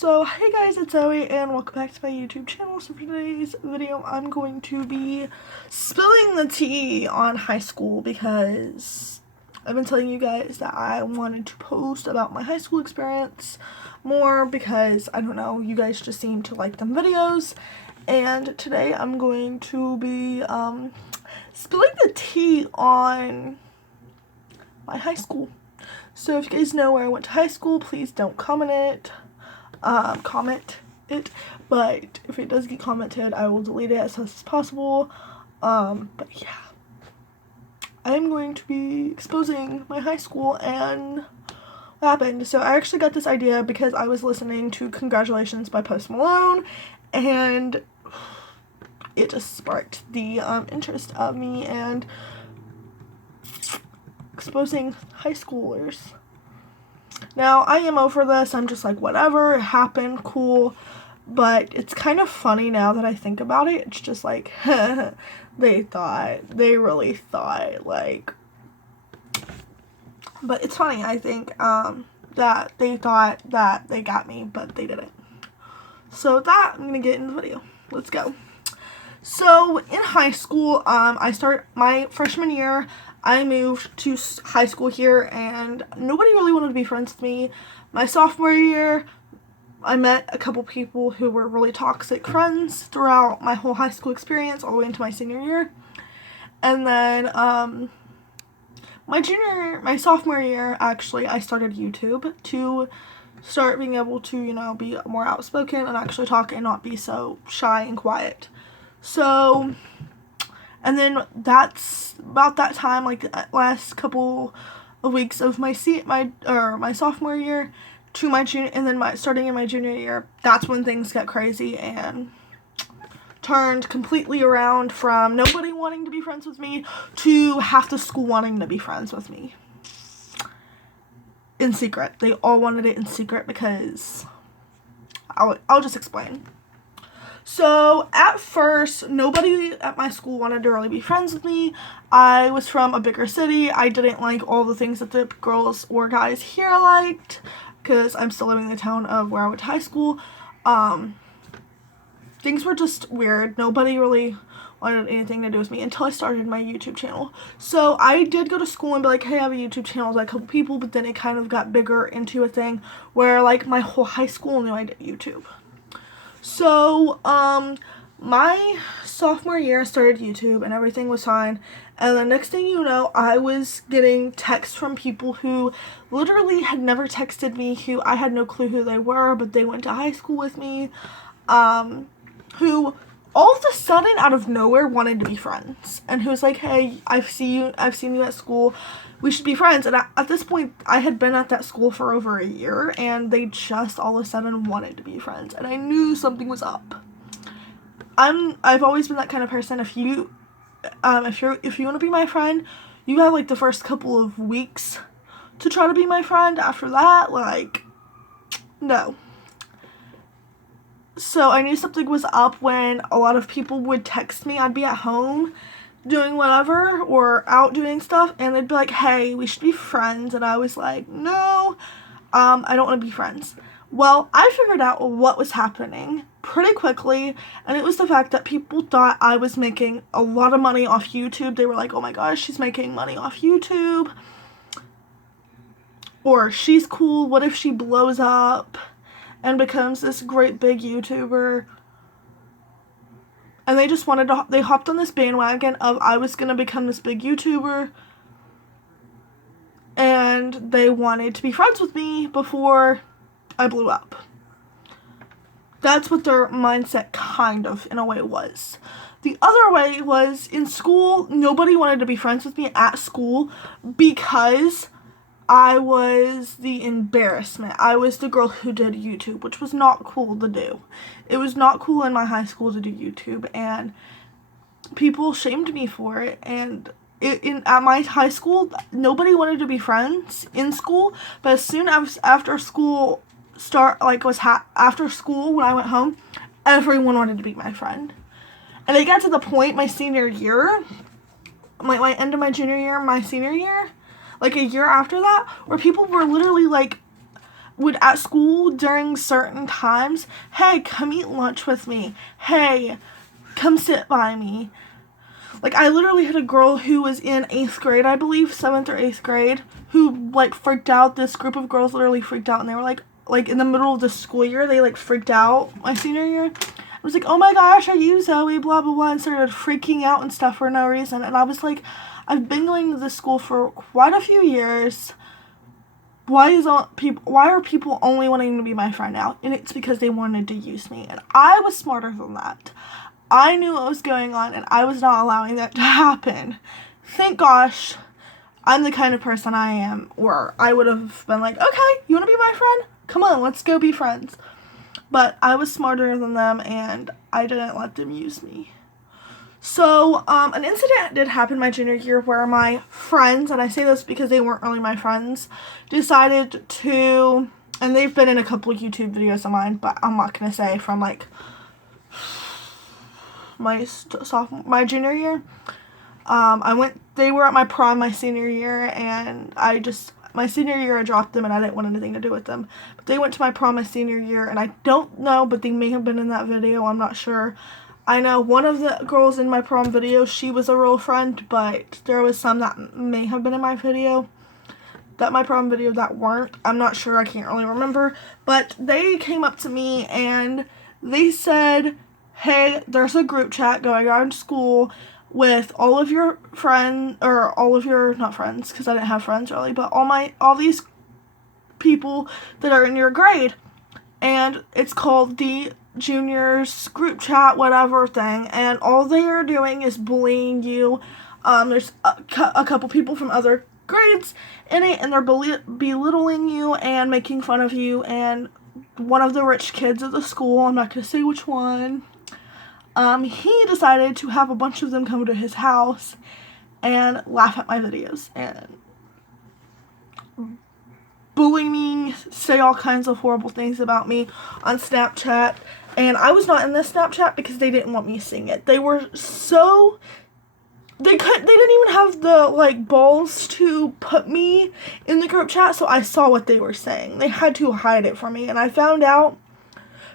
So, hey guys, it's Zoe, and welcome back to my YouTube channel. So for today's video, I'm going to be spilling the tea on high school because I've been telling you guys that I wanted to post about my high school experience more because, I don't know, you guys just seem to like them videos. And today I'm going to be spilling the tea on my high school. So if you guys know where I went to high school, please don't comment it, but if it does get commented, I will delete it as fast as possible. But yeah, I'm going to be exposing my high school and what happened. So I actually got this idea because I was listening to Congratulations by Post Malone, and it just sparked the interest of me and exposing high schoolers. Now, I am over this. I'm just like, whatever, it happened, cool. But it's kind of funny now that I think about it. It's just like, they really thought, like, but it's funny, I think, that they thought that they got me, but they didn't. So with that, I'm gonna get into the video. Let's go. So, in high school, I started my freshman year. I moved to high school here, and nobody really wanted to be friends with me. My sophomore year, I met a couple people who were really toxic friends throughout my whole high school experience, all the way into my senior year. And then, my sophomore year, actually, I started YouTube to start being able to, you know, be more outspoken and actually talk and not be so shy and quiet. So, and then that's about that time, like the last couple of weeks of my sophomore year to my junior, and then starting in my junior year, that's when things got crazy and turned completely around from nobody wanting to be friends with me to half the school wanting to be friends with me. In secret. They all wanted it in secret because I'll just explain. So, at first, nobody at my school wanted to really be friends with me. I was from a bigger city. I didn't like all the things that the girls or guys here liked, because I'm still living in the town of where I went to high school. Things were just weird. Nobody really wanted anything to do with me until I started my YouTube channel. So, I did go to school and be like, hey, I have a YouTube channel with like a couple people, but then it kind of got bigger into a thing where, like, my whole high school knew I did YouTube. So, my sophomore year I started YouTube and everything was fine, and the next thing you know, I was getting texts from people who literally had never texted me, who I had no clue who they were, but they went to high school with me, who all of a sudden, out of nowhere, wanted to be friends, and who was like, hey, I've seen you at school, we should be friends. And at this point, I had been at that school for over a year, and they just all of a sudden wanted to be friends, and I knew something was up. I've always been that kind of person. If you want to be my friend, you have like the first couple of weeks to try to be my friend. After that, like, no. So I knew something was up when a lot of people would text me. I'd be at home doing whatever or out doing stuff, and they'd be like, hey, we should be friends, and I was like, no, I don't want to be friends. Well, I figured out what was happening pretty quickly, and it was the fact that people thought I was making a lot of money off YouTube. They were like, oh my gosh, she's making money off YouTube, or she's cool, what if she blows up and becomes this great big YouTuber? And they just they hopped on this bandwagon of I was going to become this big YouTuber. And they wanted to be friends with me before I blew up. That's what their mindset kind of, in a way, was. The other way was, in school, nobody wanted to be friends with me at school because I was the embarrassment. I was the girl who did YouTube, which was not cool to do. It was not cool in my high school to do YouTube, and people shamed me for it. And at my high school, nobody wanted to be friends in school, but as soon as after school after school when I went home, everyone wanted to be my friend. And it got to the point my senior year, my end of my junior year, my senior year, like a year after that, where people were literally like, would at school during certain times, hey, come eat lunch with me. Hey, come sit by me. Like, I literally had a girl who was in 8th grade, I believe, 7th or 8th grade, who, like, freaked out. This group of girls literally freaked out, and they were, like, in the middle of the school year, they, like, freaked out my senior year. I was like, oh my gosh, are you Zoe, blah, blah, blah, and started freaking out and stuff for no reason. And I was like, I've been going to this school for quite a few years. Why are people only wanting to be my friend now? And it's because they wanted to use me. And I was smarter than that. I knew what was going on, and I was not allowing that to happen. Thank gosh, I'm the kind of person I am, where I would have been like, okay, you want to be my friend? Come on, let's go be friends. But I was smarter than them, and I didn't let them use me. So, an incident did happen my junior year where my friends, and I say this because they weren't really my friends, decided to, and they've been in a couple of YouTube videos of mine, but I'm not going to say from, like, my junior year. They were at my prom my senior year, and my senior year I dropped them and I didn't want anything to do with them. But they went to my prom my senior year, and I don't know, but they may have been in that video, I'm not sure. I know one of the girls in my prom video, she was a real friend, but there was some that may have been in my prom video that weren't. I'm not sure, I can't really remember. But they came up to me and they said, hey, there's a group chat going on in school with all of your friends, or all of your, not friends, because I didn't have friends really, but all these people that are in your grade, and it's called the juniors group chat, whatever thing, and all they are doing is bullying you. There's a couple people from other grades in it, and they're belittling you and making fun of you, and one of the rich kids at the school, I'm not going to say which one, he decided to have a bunch of them come to his house and laugh at my videos and bully me, say all kinds of horrible things about me on Snapchat. And I was not in this Snapchat because they didn't want me seeing it. They didn't even have the, like, balls to put me in the group chat, so I saw what they were saying. They had to hide it from me, and I found out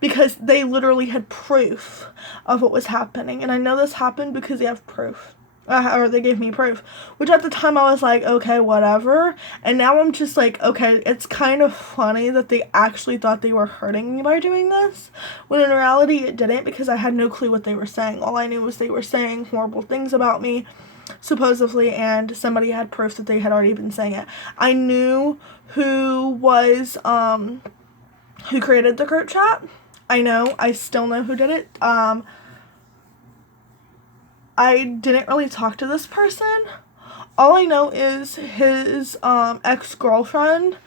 because they literally had proof of what was happening. And I know this happened because they have proof. Or they gave me proof. Which at the time I was like, okay, whatever. And now I'm just like, okay, it's kind of funny that they actually thought they were hurting me by doing this. When in reality it didn't, because I had no clue what they were saying. All I knew was they were saying horrible things about me, supposedly, and somebody had proof that they had already been saying it. I knew who created the group chat. I still know who did it. I didn't really talk to this person. All I know is his ex-girlfriend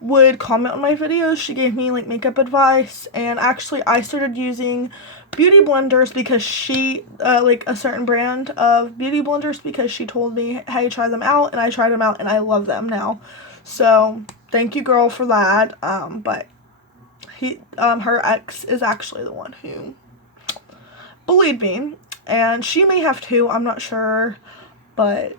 would comment on my videos. She gave me, like, makeup advice, and actually I started using beauty blenders because she, like, a certain brand of beauty blenders, because she told me, hey, try them out, and I tried them out, and I love them now. So, thank you, girl, for that. But her ex is actually the one who bullied me, and she may have too, I'm not sure, but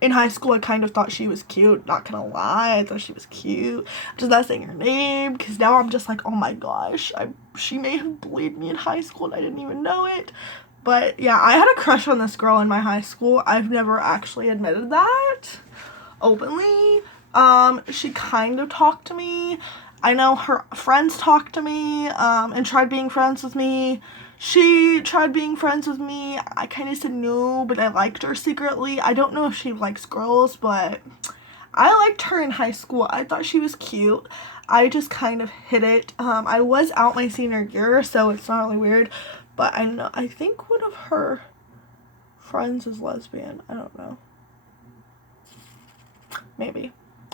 in high school I kind of thought she was cute, not gonna lie, I thought she was cute, just not saying her name, because now I'm just like, oh my gosh, she may have bullied me in high school and I didn't even know it. But yeah, I had a crush on this girl in my high school. I've never actually admitted that openly. She kind of talked to me. I know her friends talked to me, and tried being friends with me. She tried being friends with me. I kind of said no, but I liked her secretly. I don't know if she likes girls, but I liked her in high school. I thought she was cute. I just kind of hid it. I was out my senior year, so it's not really weird. But I think one of her friends is lesbian. I don't know. Maybe.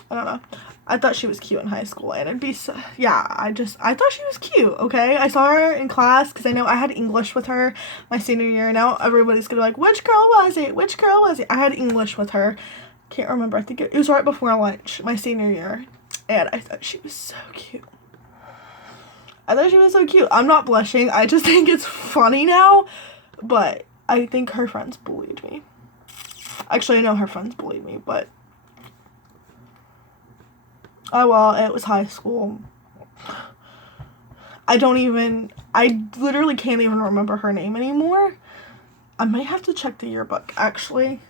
I don't know. I thought she was cute in high school, and it'd be so, yeah, I thought she was cute, okay? I saw her in class, because I know I had English with her my senior year. Now everybody's gonna be like, which girl was it? Which girl was it? I had English with her. Can't remember. I think it was right before lunch, my senior year, and I thought she was so cute. I thought she was so cute. I'm not blushing. I just think it's funny now, but I think her friends bullied me. Actually, I know her friends bullied me, but Oh well, it was high school. I literally can't even remember her name anymore. I might have to check the yearbook, actually.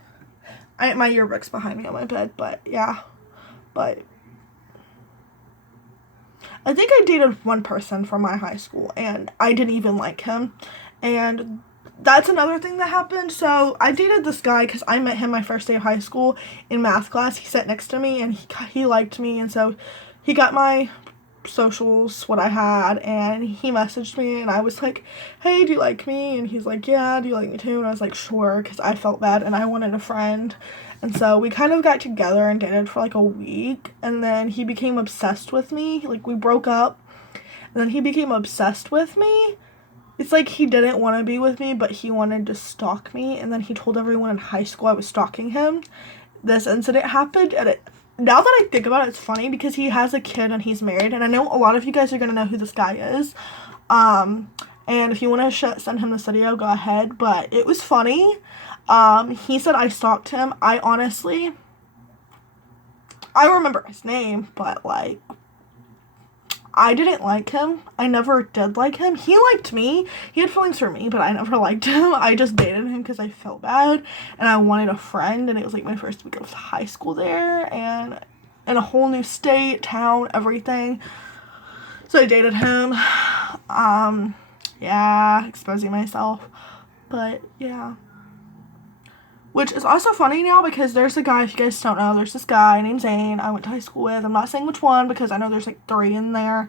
My yearbook's behind me on my bed, but yeah. But I think I dated one person from my high school, and I didn't even like him. And that's another thing that happened. So I dated this guy because I met him my first day of high school in math class. He sat next to me, and he liked me, and so he got my socials, what I had, and he messaged me, and I was like, hey, do you like me? And he's like, yeah, do you like me too? And I was like, sure, because I felt bad and I wanted a friend. And so we kind of got together and dated for like a week, and then he became obsessed with me. Like, we broke up, and then he became obsessed with me. It's like he didn't want to be with me, but he wanted to stalk me, and then he told everyone in high school I was stalking him. This incident happened, and now that I think about it, it's funny because he has a kid and he's married, and I know a lot of you guys are gonna know who this guy is. And if you want to send him this video, go ahead. But it was funny. He said I stalked him. I remember his name, but like, I didn't like him. I never did like him. He liked me. He had feelings for me, but I never liked him. I just dated him because I felt bad and I wanted a friend, and it was like my first week of high school there, and in a whole new state, town, everything. So I dated him. Yeah, exposing myself. But yeah. Which is also funny now because there's a guy, if you guys don't know, there's this guy named Zane I went to high school with. I'm not saying which one because I know there's like 3 in there,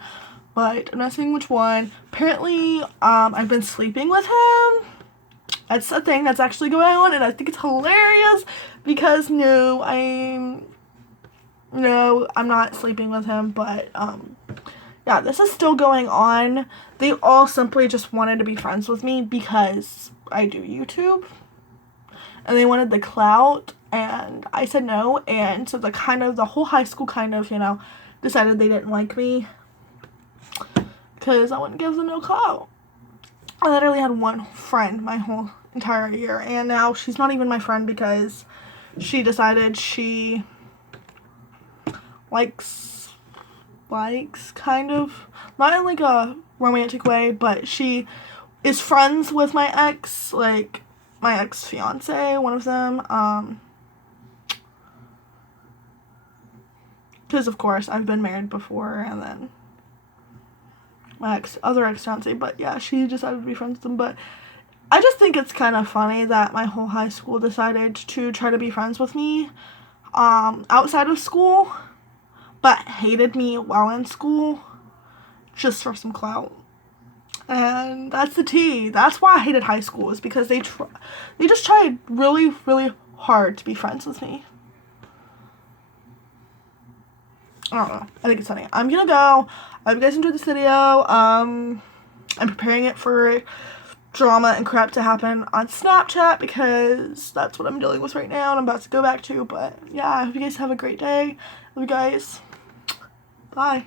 but I'm not saying which one. Apparently, I've been sleeping with him. That's a thing that's actually going on, and I think it's hilarious because no, I'm not sleeping with him, but yeah, this is still going on. They all simply just wanted to be friends with me because I do YouTube. And they wanted the clout, and I said no, and so the whole high school decided they didn't like me because I wouldn't give them no clout. I literally had one friend my whole entire year, and now she's not even my friend because she decided she likes kind of, not in like a romantic way, but she is friends with my ex, like my ex-fiance, one of them, because of course I've been married before, and then my other ex-fiance, but yeah, she decided to be friends with them. But I just think it's kind of funny that my whole high school decided to try to be friends with me outside of school, but hated me while in school just for some clout. And that's the tea. That's why I hated high school, is because they just tried really, really hard to be friends with me. I don't know. I think it's funny. I'm gonna go. I hope you guys enjoyed this video. I'm preparing it for drama and crap to happen on Snapchat because that's what I'm dealing with right now and I'm about to go back to. But yeah, I hope you guys have a great day. Love you guys. Bye.